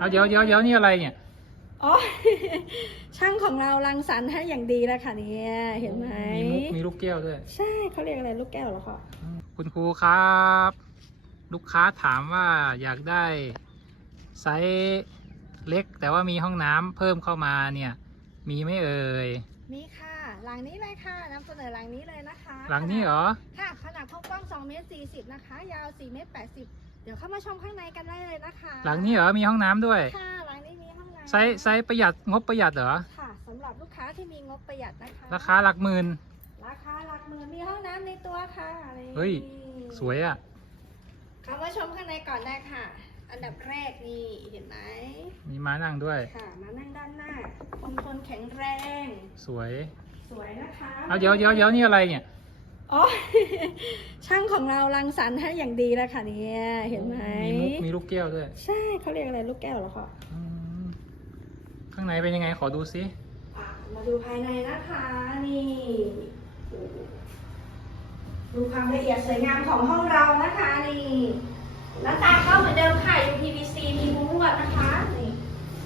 เอาเดี๋ยวเดี๋ยวเดี๋ยวนี่อะไรเนี่ยอ๋อ ช่างของเรารังสรรค์ให้อย่างดีแล้วค่ะเนี่ยเห็นไหมมีมุกมีลูกแก้วด้วย ใช่เขาเรียกอะไรลูกแก้วเหรอคะคุณครูครับ ลูกค้าถามว่าอยากได้ไซส์เล็ก แต่ว่ามีห้องน้ำเพิ่มเข้ามาเนี่ย มีไหม่เอ่ยมีค่ะ หลังนี้เลยค่ะนำเสนอหลังนี้เลยนะคะหลังนี้เหรอ ค่ะขนาดห้องกว้าง2เมตร40นะคะ ยาว4เมตร80 เดี๋ยวเข้ามาชมข้างในกันได้เลยนะคะหลังนี้เหรอมีห้องน้ำด้วย ค่ะหลังนี้มีห้องน้ำไซส์ไซส์ประหยัดงบประหยัดเหรอ ค่ะสำหรับลูกค้าที่มีงบประหยัดนะคะ ราคาหลักหมื่น ราคาหลักหมื่นมีห้องน้ำในตัวค่ะนี่เฮ้ย สวยอะ เข้ามาชมข้างในก่อนได้ค่ะ อันดับแรกนี่เห็นไหมมีม้านั่งด้วย ค่ะ มานั่งด้านหน้าคงทนแข็งแรง สวย สวยนะคะเอาเดี๋ยวเดี๋ยวเดี๋ยวนี่อะไรเนี่ย อ๋อ ช่างของเรารังสรรค์ให้อย่างดีแล้วค่ะเนี่ยเห็นไหมมีมุกมีลูกแก้วด้วย ใช่เขาเรียกอะไรลูกแก้วเหรอคะอืมข้างในเป็นยังไงขอดูซิอะมาดูภายในนะคะนี่ดูความละเอียดสวยงามของห้องเรานะคะนี่หน้าต่างก็เหมือนเดิมค่ะ UPVC มีมุ้งลวดนะคะนี่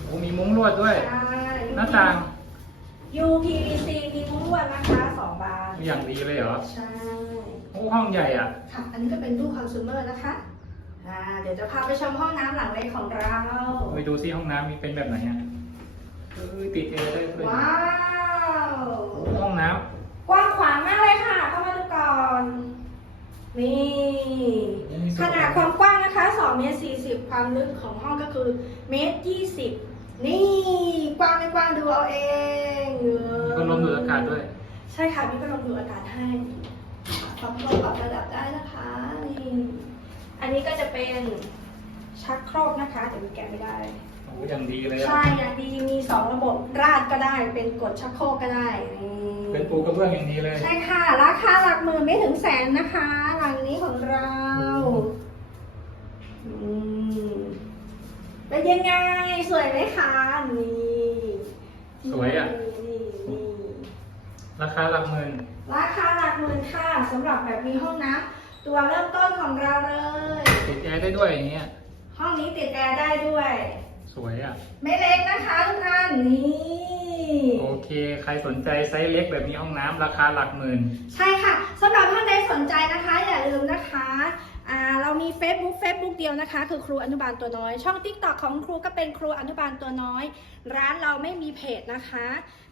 โอ้มีมุ้งลวดด้วย ใช่ หน้าต่าง UPVC มีมุ้งลวดนะคะสองบานอย่างดีเลยเหรอใช่ โอ้ห้องใหญ่อะ ค่ะ อันนี้ก็เป็นตู้คอน sumer นะคะอ่าเดี๋ยวจะพาไปชมห้องน้ำหลังเล็กของเราไปดูซิห้องน้ำมีเป็นแบบไหนอะเออติดเอร์ได้ด้วยว้าวโอ้ห้องน้กว้างขวางมากเลยค่ะเข้ามาดูก่อนนี่ำขนาดความกว้างนะคะ2เมตร40 ความลึกของห้องก็คือเมตร20 นี่กว้างไม่กว้างดูเอาเองก็ลม ดูดอากาศด้วย ใช่ค่ะมีพัดลมดูดอากาศให้ปรับลมปรับระดับได้นะคะนี่อันนี้ก็จะเป็นชักโครกนะคะแต่มีแกะไม่ได้ โอ้อย่างดีเลยอะใช่อย่างดีมีสองระบบราดก็ได้ เป็นกดชักโครกก็ได้นี่ เป็นปูกระเบื้องอย่างดีเลย ใช่ค่ะ ราคาหลักหมื่นไม่ถึงแสนนะคะหลังนี้ของเราอือืมเป็นยังไง สวยไหมคะนี่ สวยอะนี่นี่ราคาหลักหมื่นราคาหลักหมื่นค่ะสำหรับแบบมีห้องน้ำตัวเริ่มต้นของเราเลย ติดแอร์ได้ด้วยอย่างเงี้ย ห้องนี้ติดแอร์ได้ด้วย สวยอะ ไม่เล็กนะคะทุกท่านนี่โอเค ใครสนใจไซส์เล็กแบบมีห้องน้ำราคาหลักหมื่น ใช่ค่ะสำหรับท่านใดสนใจนะคะ อย่าลืมนะคะ เรามี Facebook Facebook เดียวนะคะ คือครูอนุบาลตัวน้อย ช่อง t ิ k t o อกของครูก็เป็นครูอนุบาลตัวน้อย ร้านเราไม่มีเพจนะคะ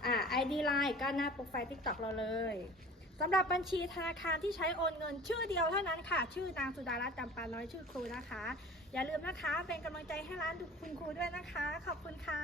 อ่า ID ไลน์ก็หน้าโปรไฟล์ t ิ k t o อกเราเลยสำหรับบัญชีธนาคารที่ใช้โอนเงิน ชื่อเดียวเท่านั้นค่ะ ชื่อนางสุดารัตน์จำปาน้อยชื่อครูนะคะ อย่าลืมนะคะเป็นกำลังใจให้ร้านคุณครูด้วยนะคะ ขอบคุณค่ะ